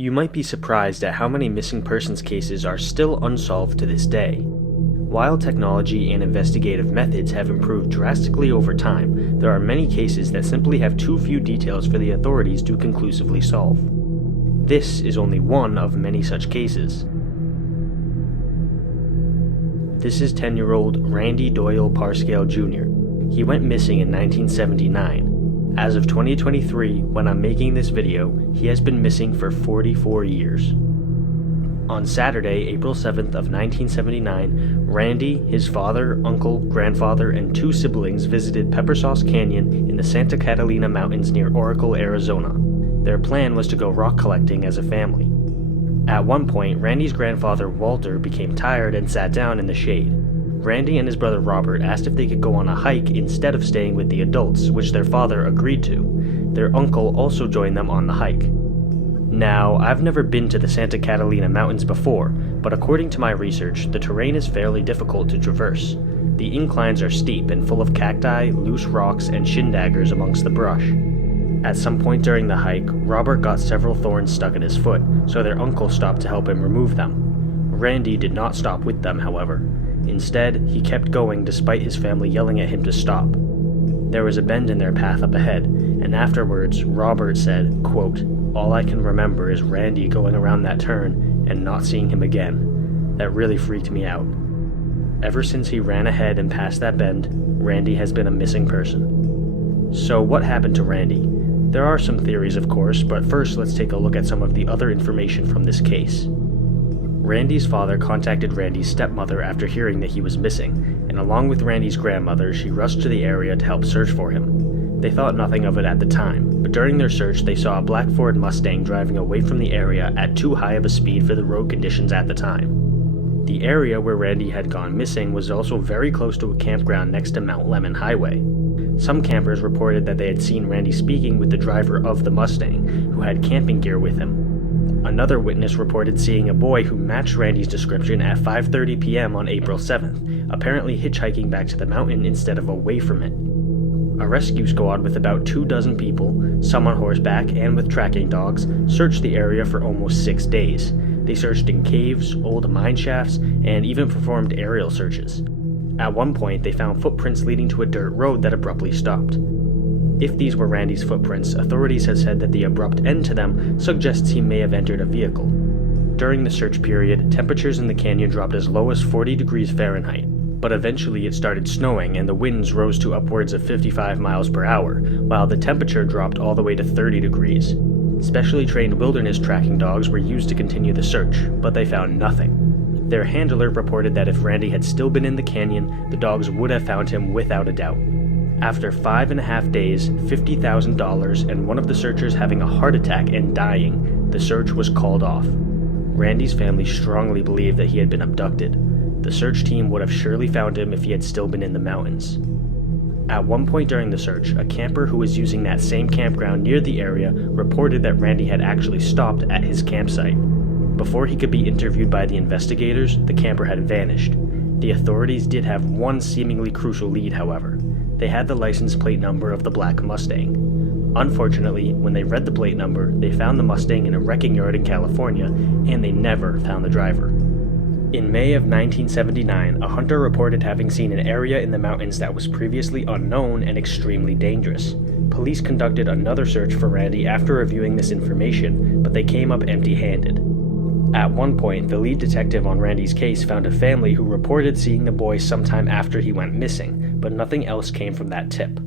You might be surprised at how many missing persons cases are still unsolved to this day. While technology and investigative methods have improved drastically over time, there are many cases that simply have too few details for the authorities to conclusively solve. This is only one of many such cases. This is 10-year-old Randy Doyle Parscale Jr. He went missing in 1979. As of 2023, when I'm making this video, he has been missing for 44 years. On Saturday, April 7th of 1979, Randy, his father, uncle, grandfather, and 2 siblings visited Pepper Sauce Canyon in the Santa Catalina Mountains near Oracle, Arizona. Their plan was to go rock collecting as a family. At one point, Randy's grandfather, Walter, became tired and sat down in the shade. Randy and his brother Robert asked if they could go on a hike instead of staying with the adults, which their father agreed to. Their uncle also joined them on the hike. Now, I've never been to the Santa Catalina Mountains before, but according to my research, the terrain is fairly difficult to traverse. The inclines are steep and full of cacti, loose rocks, and shin daggers amongst the brush. At some point during the hike, Robert got several thorns stuck in his foot, so their uncle stopped to help him remove them. Randy did not stop with them, however. Instead, he kept going despite his family yelling at him to stop. There was a bend in their path up ahead, and afterwards, Robert said, quote, "All I can remember is Randy going around that turn and not seeing him again. That really freaked me out." Ever since he ran ahead and passed that bend, Randy has been a missing person. So what happened to Randy? There are some theories, of course, but first let's take a look at some of the other information from this case. Randy's father contacted Randy's stepmother after hearing that he was missing, and along with Randy's grandmother, she rushed to the area to help search for him. They thought nothing of it at the time, but during their search they saw a black Ford Mustang driving away from the area at too high of a speed for the road conditions at the time. The area where Randy had gone missing was also very close to a campground next to Mount Lemmon Highway. Some campers reported that they had seen Randy speaking with the driver of the Mustang, who had camping gear with him. Another witness reported seeing a boy who matched Randy's description at 5:30 p.m. on April 7th, apparently hitchhiking back to the mountain instead of away from it. A rescue squad with about 24 people, some on horseback and with tracking dogs, searched the area for almost 6 days. They searched in caves, old mine shafts, and even performed aerial searches. At one point, they found footprints leading to a dirt road that abruptly stopped. If these were Randy's footprints, authorities have said that the abrupt end to them suggests he may have entered a vehicle. During the search period, temperatures in the canyon dropped as low as 40 degrees Fahrenheit, but eventually it started snowing and the winds rose to upwards of 55 miles per hour, while the temperature dropped all the way to 30 degrees. Specially trained wilderness tracking dogs were used to continue the search, but they found nothing. Their handler reported that if Randy had still been in the canyon, the dogs would have found him without a doubt. After 5.5 days, $50,000, and one of the searchers having a heart attack and dying, the search was called off. Randy's family strongly believed that he had been abducted. The search team would have surely found him if he had still been in the mountains. At one point during the search, a camper who was using that same campground near the area reported that Randy had actually stopped at his campsite. Before he could be interviewed by the investigators, the camper had vanished. The authorities did have one seemingly crucial lead, however. They had the license plate number of the black Mustang. Unfortunately, when they read the plate number, they found the Mustang in a wrecking yard in California, and they never found the driver. In May of 1979, a hunter reported having seen an area in the mountains that was previously unknown and extremely dangerous. Police conducted another search for Randy after reviewing this information, but they came up empty-handed. At one point, the lead detective on Randy's case found a family who reported seeing the boy sometime after he went missing, but nothing else came from that tip.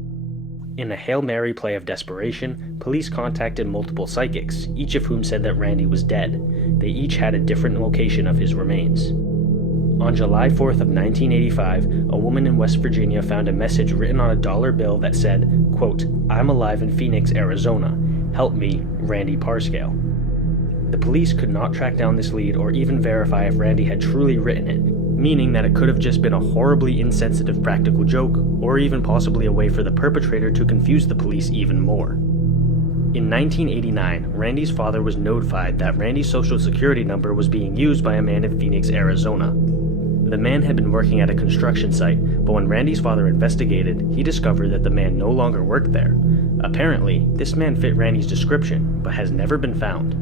In a Hail Mary play of desperation, police contacted multiple psychics, each of whom said that Randy was dead. They each had a different location of his remains. On July 4th of 1985, a woman in West Virginia found a message written on a dollar bill that said, quote, "I'm alive in Phoenix, Arizona. Help me, Randy Parscale." The police could not track down this lead or even verify if Randy had truly written it, meaning that it could have just been a horribly insensitive practical joke, or even possibly a way for the perpetrator to confuse the police even more. In 1989, Randy's father was notified that Randy's social security number was being used by a man in Phoenix, Arizona. The man had been working at a construction site, but when Randy's father investigated, he discovered that the man no longer worked there. Apparently, this man fit Randy's description, but has never been found.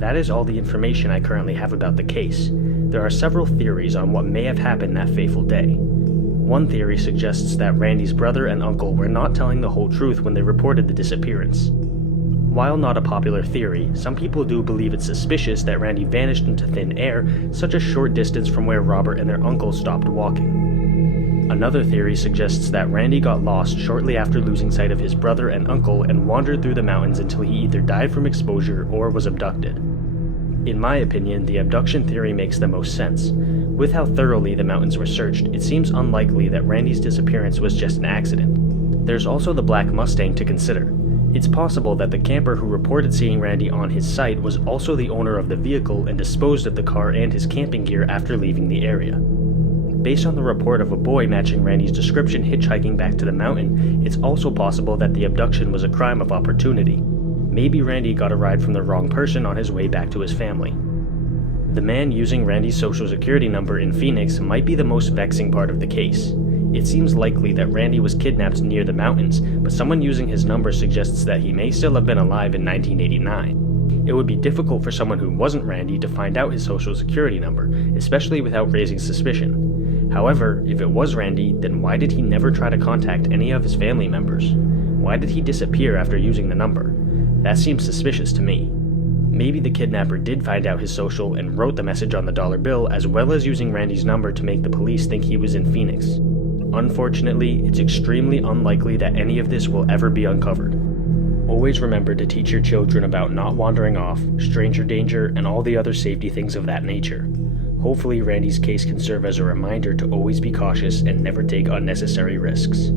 That is all the information I currently have about the case. There are several theories on what may have happened that fateful day. One theory suggests that Randy's brother and uncle were not telling the whole truth when they reported the disappearance. While not a popular theory, some people do believe it's suspicious that Randy vanished into thin air such a short distance from where Robert and their uncle stopped walking. Another theory suggests that Randy got lost shortly after losing sight of his brother and uncle and wandered through the mountains until he either died from exposure or was abducted. In my opinion, the abduction theory makes the most sense. With how thoroughly the mountains were searched, it seems unlikely that Randy's disappearance was just an accident. There's also the Black Mustang to consider. It's possible that the camper who reported seeing Randy on his site was also the owner of the vehicle and disposed of the car and his camping gear after leaving the area. Based on the report of a boy matching Randy's description hitchhiking back to the mountain, it's also possible that the abduction was a crime of opportunity. Maybe Randy got a ride from the wrong person on his way back to his family. The man using Randy's social security number in Phoenix might be the most vexing part of the case. It seems likely that Randy was kidnapped near the mountains, but someone using his number suggests that he may still have been alive in 1989. It would be difficult for someone who wasn't Randy to find out his social security number, especially without raising suspicion. However, if it was Randy, then why did he never try to contact any of his family members? Why did he disappear after using the number? That seems suspicious to me. Maybe the kidnapper did find out his social and wrote the message on the dollar bill, as well as using Randy's number to make the police think he was in Phoenix. Unfortunately, it's extremely unlikely that any of this will ever be uncovered. Always remember to teach your children about not wandering off, stranger danger, and all the other safety things of that nature. Hopefully, Randy's case can serve as a reminder to always be cautious and never take unnecessary risks.